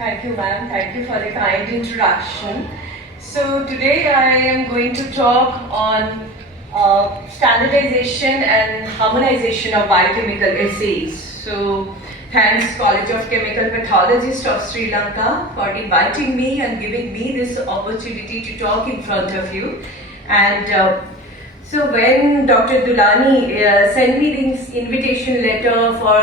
Thank you, ma'am. Thank you for the kind introduction. So today I am going to talk on standardization and harmonization of biochemical assays. So thanks College of Chemical Pathologists of Sri Lanka for inviting me and giving me this opportunity to talk in front of you. And so when Dr. Dulani sent me this invitation letter for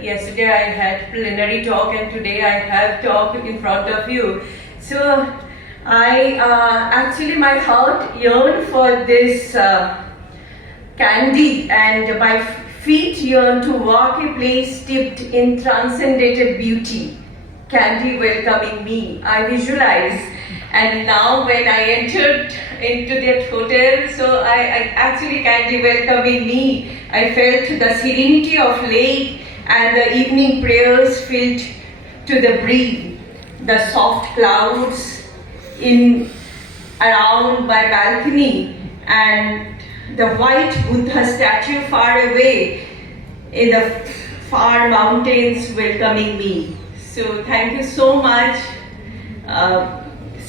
yesterday I had plenary talk and today I have talk in front of you. So I actually my heart yearned for this candy and my feet yearn to walk a place steeped in transcendent beauty. Candy welcoming me, I visualize. And now when I entered into that hotel, so I actually candy welcoming me. I felt the serenity of lake and the evening prayers filled to the breeze. The soft clouds in around my balcony and the white Buddha statue far away in the far mountains welcoming me. So thank you so much.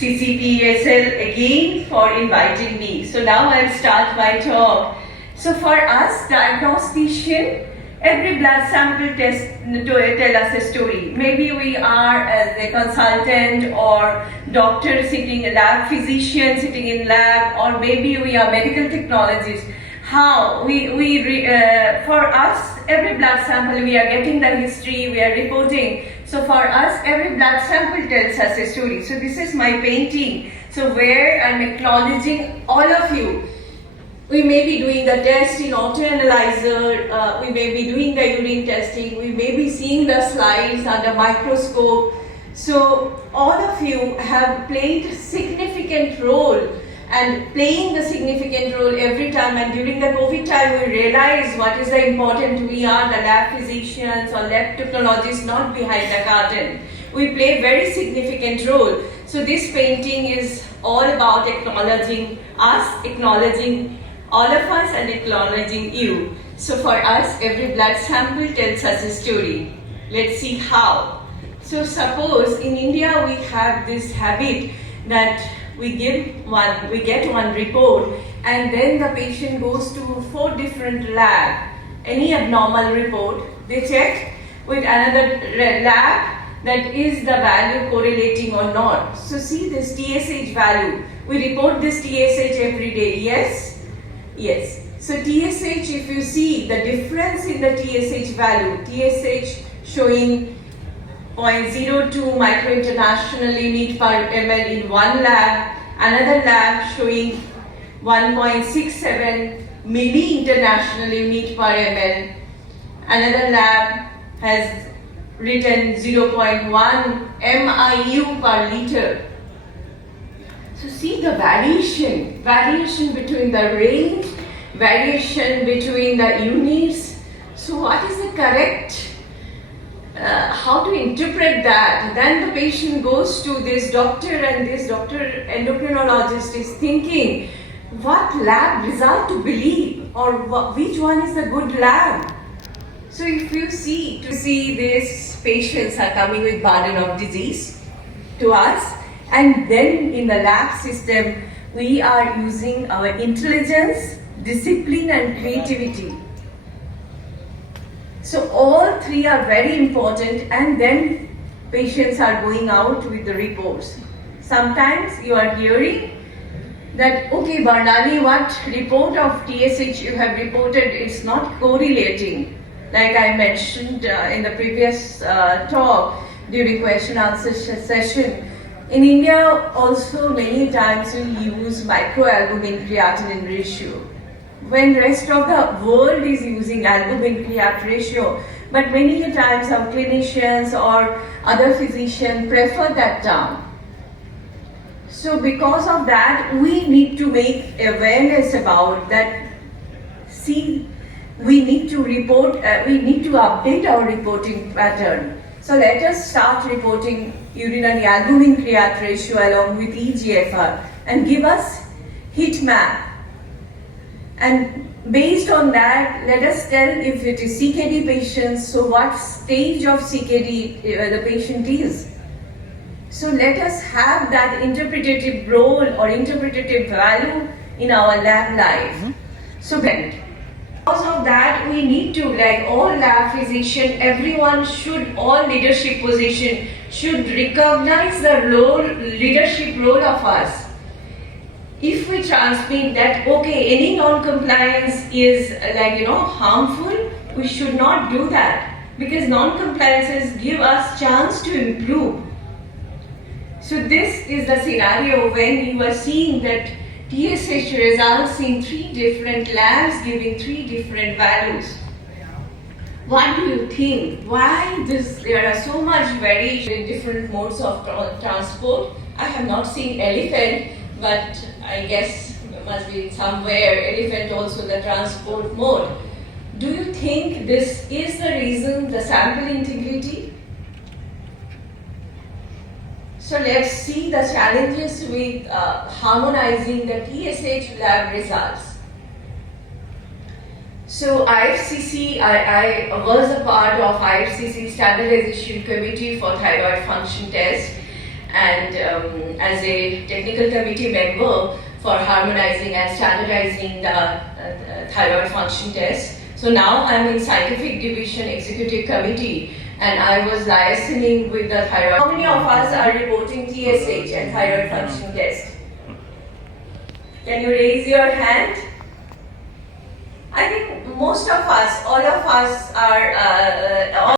CCPSL again for inviting me. So now I'll start my talk. So for us diagnostician, every blood sample test to tell us a story. Maybe we are as a consultant or doctor sitting in lab, physician sitting in lab, or maybe we are medical technologists. How for us every blood sample we are getting the history, we are reporting. So for us every blood sample tells us a story. So this is my painting. So where I'm acknowledging all of you. We may be doing the test in autoanalyzer, we may be doing the urine testing, we may be seeing the slides under microscope. So all of you have played significant role and playing the significant role every time, and during the COVID time we realize what is the important. We are the lab physicians or lab technologists, not behind the curtain. We play very significant role. So this painting is all about acknowledging us, acknowledging all of us and acknowledging you. So for us every blood sample tells us a story. Let's see how. So suppose in India we have this habit that we get one report and then the patient goes to 4 different labs. Any abnormal report, they check with another lab that is the value correlating or not. So see this TSH value. We report this TSH every day, yes? Yes. So TSH, if you see the difference in the TSH value, TSH showing 0.02 micro-international unit per ml in one lab, another lab showing 1.67 milli-international unit per ml, another lab has written 0.1 MIU per liter. So see the variation between the range, variation between the units. So what is the correct, how to interpret that? Then the patient goes to this doctor and this doctor endocrinologist is thinking what lab result to believe or which one is the good lab. So if you see, these patients are coming with burden of disease to us, and then in the lab system we are using our intelligence, discipline and creativity. So all 3 are very important, and then patients are going out with the reports. Sometimes you are hearing that, okay Barnali, what report of TSH you have reported, it's not correlating. Like I mentioned in the previous talk during question answer session, in India also many times we use microalbumin creatinine ratio, when rest of the world is using albumin creat ratio, but many times our clinicians or other physicians prefer that term. So because of that we need to make awareness about that. See, we need to report, we need to update our reporting pattern. So let us start reporting urinary albumin creat ratio along with eGFR and give us heat map. And based on that, let us tell if it is CKD patients, so what stage of CKD the patient is. So let us have that interpretative role or interpretative value in our lab life. So then, because of that, we need to, like all lab physicians, everyone should, all leadership position should recognize the leadership role of us. If we transmit that, okay, any non-compliance is harmful, we should not do that, because non-compliances give us chance to improve. So this is the scenario when you are seeing that TSH results in 3 different labs giving 3 different values. What do you think? Why there are so much variation in different modes of transport? I have not seen elephant, but I guess there must be somewhere elephant also the transport mode. Do you think this is the reason, the sample integrity? So let's see the challenges with harmonizing the TSH lab results. So IFCC, I was a part of IFCC standardization committee for thyroid function test, and as a technical committee member for harmonizing and standardizing the thyroid function test. So now I'm in scientific division executive committee, and I was liaising with the thyroid. How many of us are reporting TSH and thyroid function test? Can you raise your hand? I think most of us, all of us are